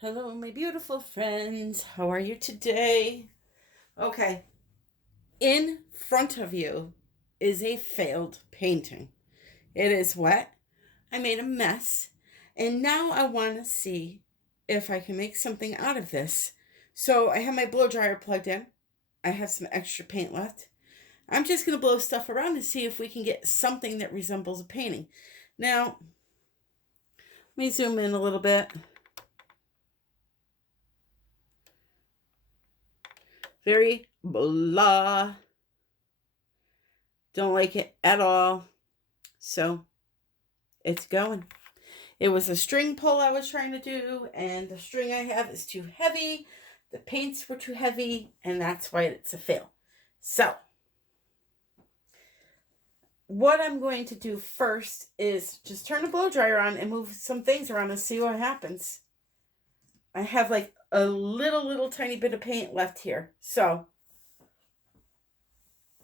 Hello, my beautiful friends. How are you today? Okay, in front of you is a failed painting. It is wet. I made a mess. And now I want to see if I can make something out of this. So I have my blow dryer plugged in. I have some extra paint left. I'm just going to blow stuff around and see if we can get something that resembles a painting. Now, let me zoom in a little bit. Very blah. Don't like it at all. So it's going. It was a string pull I was trying to do, and the string I have is too heavy. The paints were too heavy, and that's why it's a fail. So what I'm going to do first is just turn the blow dryer on and move some things around and see what happens. I have like a little tiny bit of paint left here. So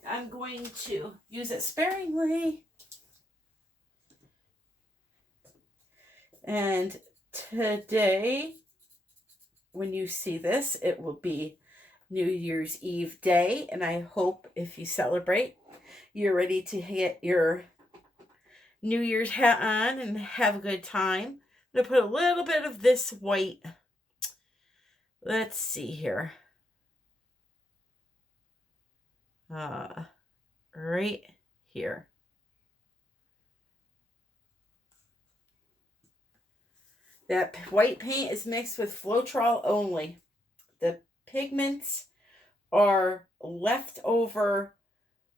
I'm going to use it sparingly. And today, when you see this, it will be New Year's Eve day. And I hope if you celebrate, you're ready to get your New Year's hat on and have a good time. I'm going to put a little bit of this white. Let's see here. Right here. That white paint is mixed with floetrol only. The pigments are leftover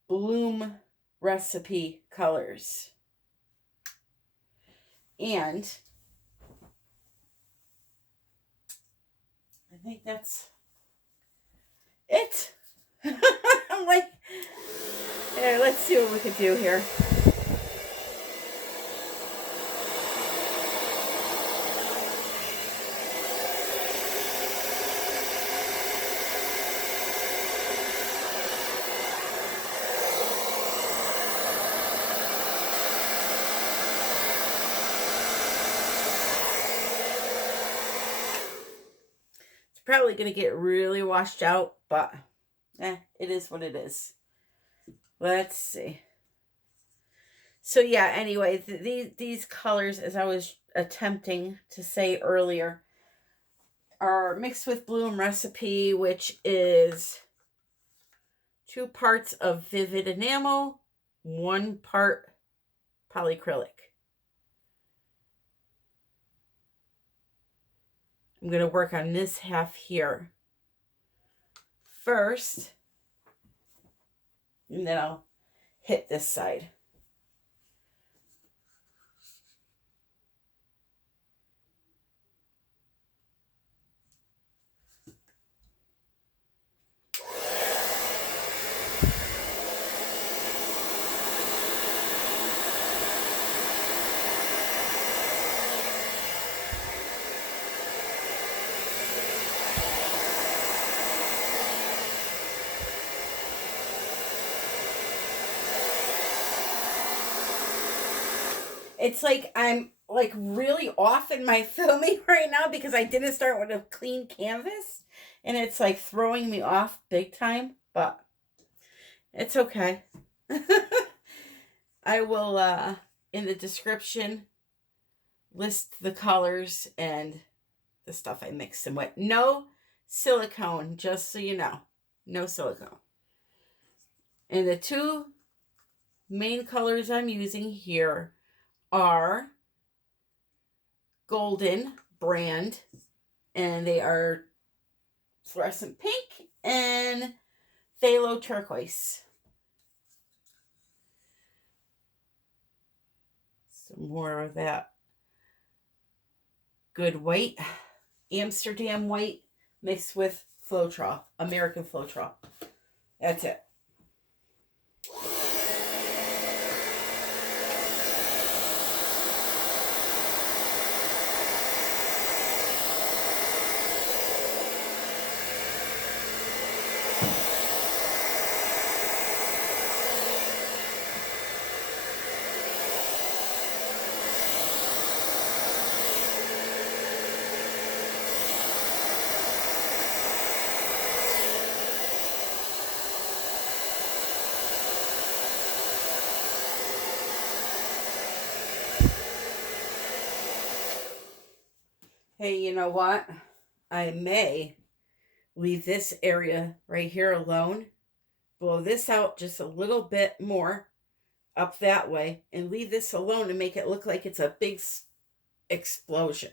bloom recipe colors. And I think that's it. I'm like, here, let's see what we can do here. Probably going to get really washed out, but it is what it is. Let's see. So yeah, anyway, these colors, as I was attempting to say earlier, are mixed with Bloom Recipe, which is 2 parts of Vivid Enamel, 1 part Polycrylic. I'm going to work on this half here first, and then I'll hit this side. It's like I'm like really off in my filming right now because I didn't start with a clean canvas, and it's like throwing me off big time, but it's okay. I will in the description list the colors and the stuff I mixed them with. No silicone, just so you know. No silicone. And the 2 main colors I'm using here are Golden brand, and they are fluorescent pink and Thalo Turqoise. Some more of that good white, Amsterdam white, mixed with floetrol, American floetrol. That's it. Hey, you know what? I may leave this area right here alone, blow this out just a little bit more up that way, and leave this alone and make it look like it's a big explosion.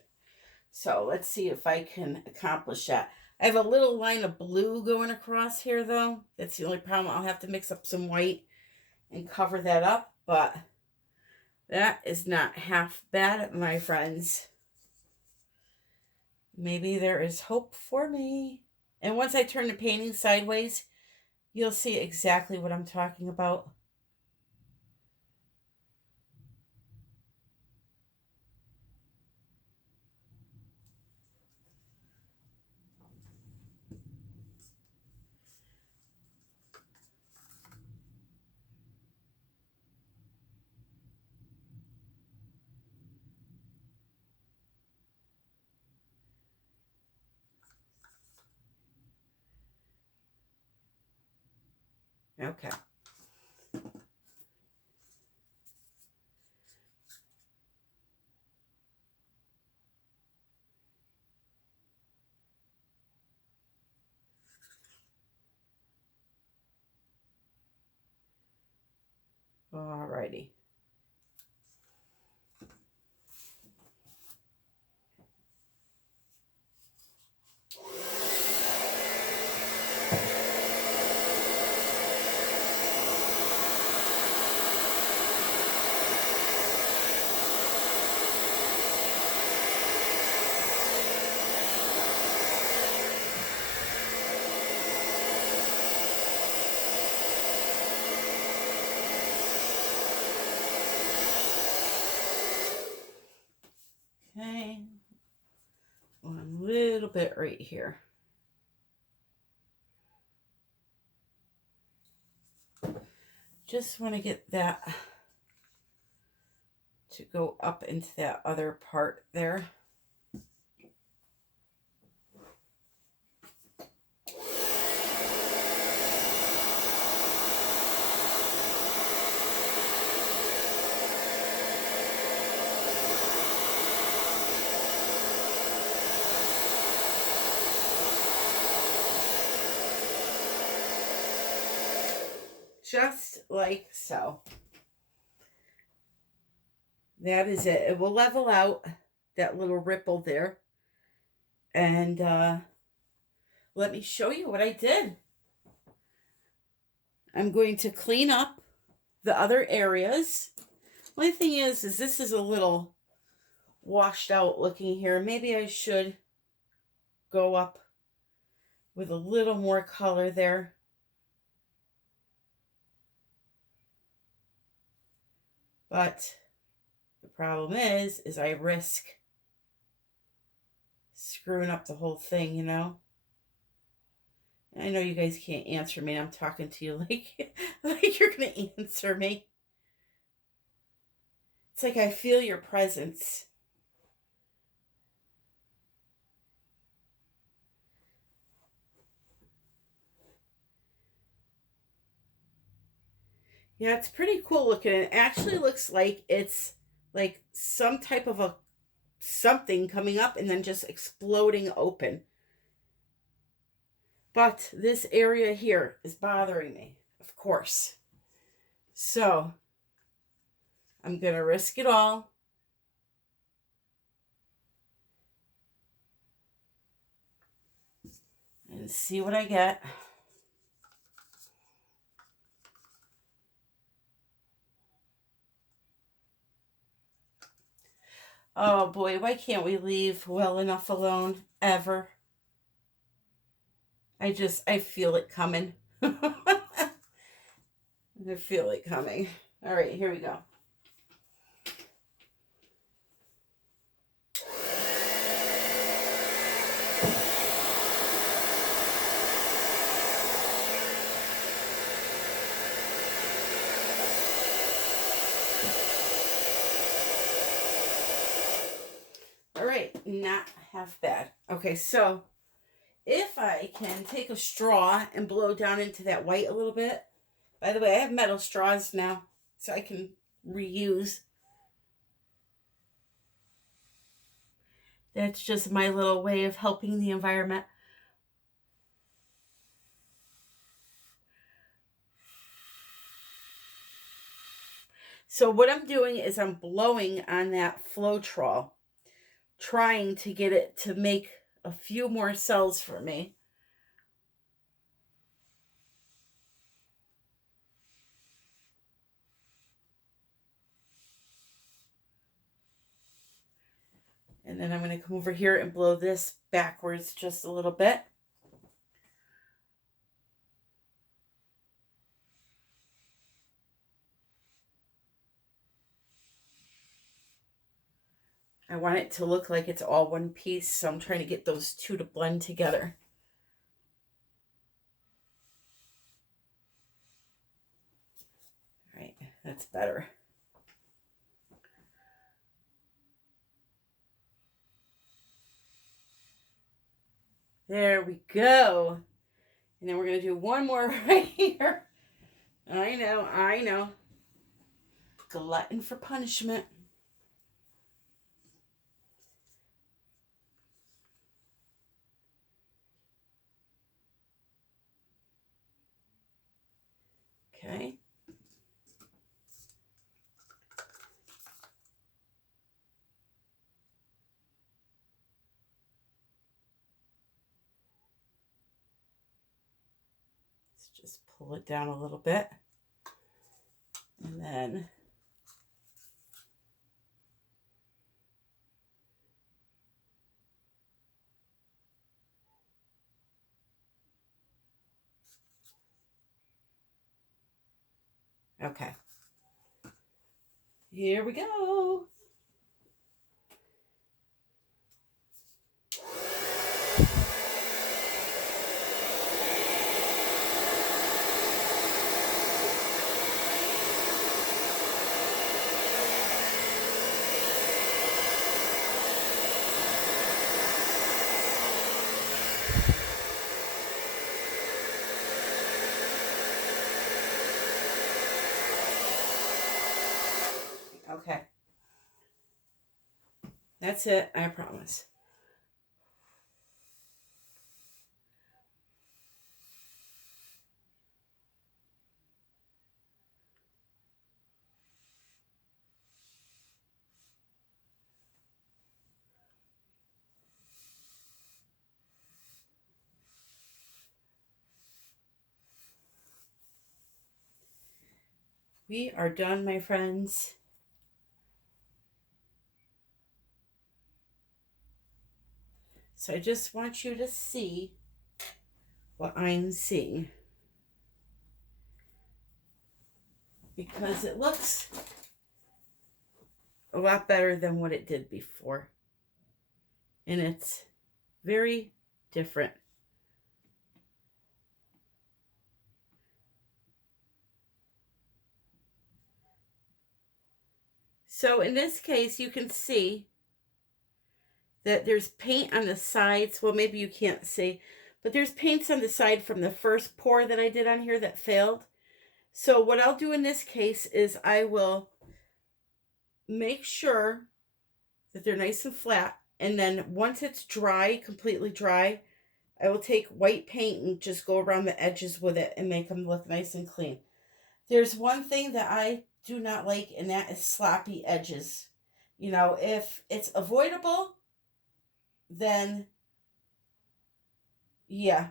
So let's see if I can accomplish that. I have a little line of blue going across here, though. That's the only problem. I'll have to mix up some white and cover that up, but that is not half bad, my friends. Maybe there is hope for me. And once I turn the painting sideways, you'll see exactly what I'm talking about. Okay. Alrighty. Okay. One little bit right here. Just want to get that to go up into that other part there. Just like so. That is it. It will level out that little ripple there. And let me show you what I did. I'm going to clean up the other areas. Only thing is this is a little washed out looking here. Maybe I should go up with a little more color there. But the problem is I risk screwing up the whole thing, you know? I know you guys can't answer me. I'm talking to you like you're going to answer me. It's like I feel your presence. Yeah, it's pretty cool looking. It actually looks like it's like some type of a something coming up and then just exploding open. But this area here is bothering me, of course. So I'm going to risk it all. And see what I get. Oh boy, why can't we leave well enough alone ever? I feel it coming. I feel it coming. All right, here we go. All right, not half bad. Okay, so if I can take a straw and blow down into that white a little bit. By the way, I have metal straws now, so I can reuse. That's just my little way of helping the environment. So what I'm doing is I'm blowing on that floetrol, trying to get it to make a few more cells for me. And then I'm going to come over here and blow this backwards just a little bit. I want it to look like it's all one piece, so I'm trying to get those two to blend together. All right, that's better. There we go. And then we're going to do one more right here. I know. Glutton for punishment. Okay. Let's just pull it down a little bit. And then okay. Here we go. Okay. That's it, I promise. We are done, my friends. So I just want you to see what I'm seeing, because it looks a lot better than what it did before. And it's very different. So in this case, you can see that there's paint on the sides. Well, maybe you can't see, but there's paints on the side from the first pour that I did on here that failed. So what I'll do in this case is I will make sure that they're nice and flat. And then once it's dry, completely dry, I will take white paint and just go around the edges with it and make them look nice and clean. There's one thing that I do not like, and that is sloppy edges. You know, if it's avoidable, then yeah,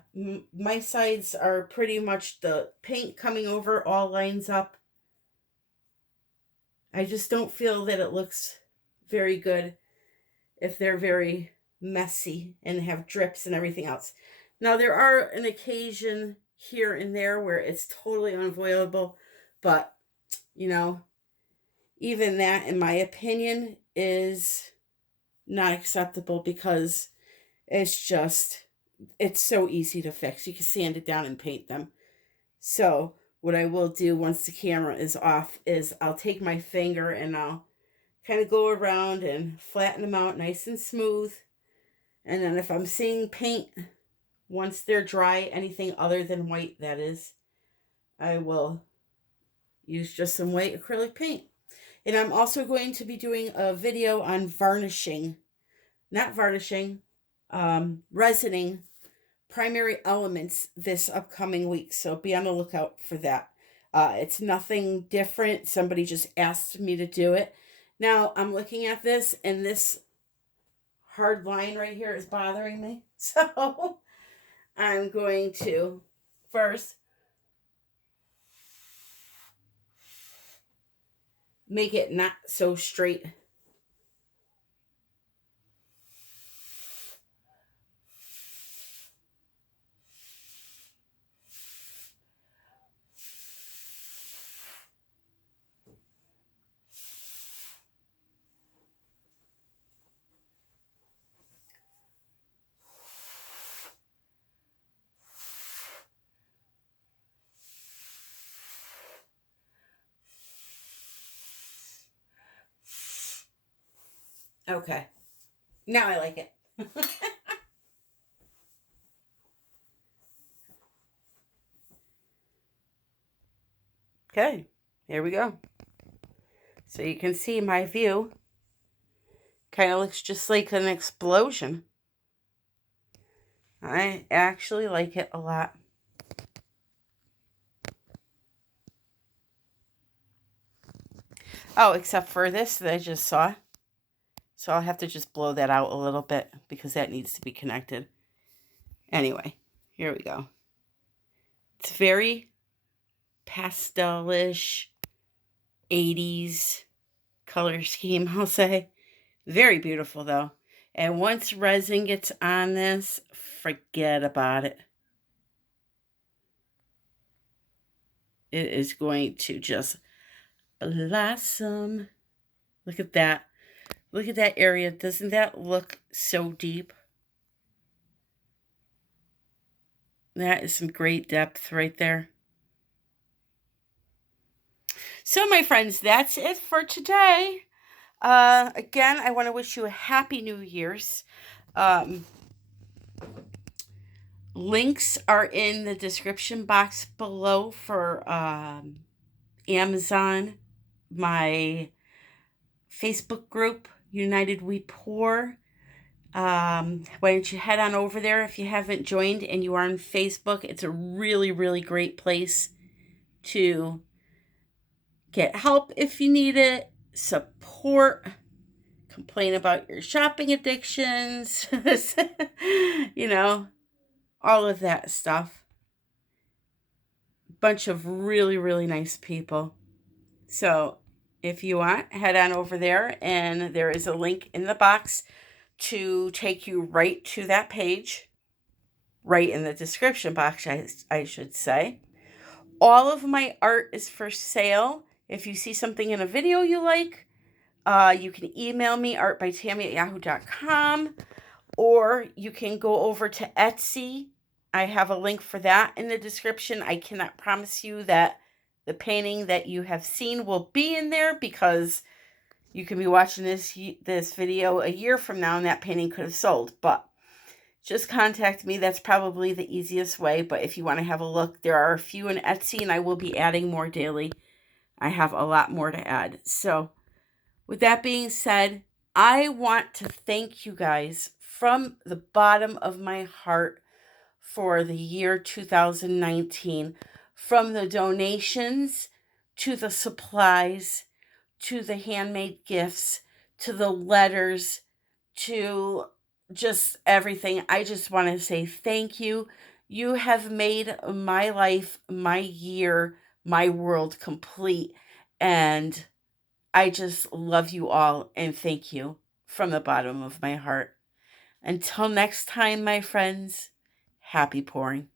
my sides are pretty much the paint coming over all lines up. I just don't feel that it looks very good if they're very messy and have drips and everything else. Now, there are an occasion here and there where it's totally unavoidable, but, you know, even that, in my opinion, is not acceptable, because it's so easy to fix. You can sand it down and paint them. So what I will do once the camera is off is I'll take my finger and I'll kind of go around and flatten them out nice and smooth. And then if I'm seeing paint, once they're dry, anything other than white, that is, I will use just some white acrylic paint. And I'm also going to be doing a video on varnishing not varnishing, resining primary elements this upcoming week. So be on the lookout for that. It's nothing different. Somebody just asked me to do it. Now I'm looking at this, and this hard line right here is bothering me. So I'm going to first make it not so straight. Okay. Now I like it. Okay, here we go. So you can see my view kind of looks just like an explosion. I actually like it a lot. Oh, except for this that I just saw. So I'll have to just blow that out a little bit because that needs to be connected. Anyway, here we go. It's very pastelish 80s color scheme, I'll say. Very beautiful though. And once resin gets on this, forget about it. It is going to just blossom. Look at that. Look at that area. Doesn't that look so deep? That is some great depth right there. So, my friends, that's it for today. Again, I want to wish you a happy New Year's. Links are in the description box below for Amazon, my Facebook group, United We Pour. Why don't you head on over there if you haven't joined and you are on Facebook. It's a really, really great place to get help if you need it, support, complain about your shopping addictions, you know, all of that stuff. Bunch of really, really nice people. So if you want, head on over there, and there is a link in the box to take you right to that page, right in the description box, I should say. All of my art is for sale. If you see something in a video you like, you can email me, artbytammy@yahoo.com, or you can go over to Etsy. I have a link for that in the description. I cannot promise you that the painting that you have seen will be in there, because you can be watching this video a year from now and that painting could have sold. But just contact me. That's probably the easiest way. But if you want to have a look, there are a few in Etsy, and I will be adding more daily. I have a lot more to add. So with that being said, I want to thank you guys from the bottom of my heart for the year 2019. From the donations, to the supplies, to the handmade gifts, to the letters, to just everything. I just want to say thank you. You have made my life, my year, my world complete. And I just love you all and thank you from the bottom of my heart. Until next time, my friends, happy pouring.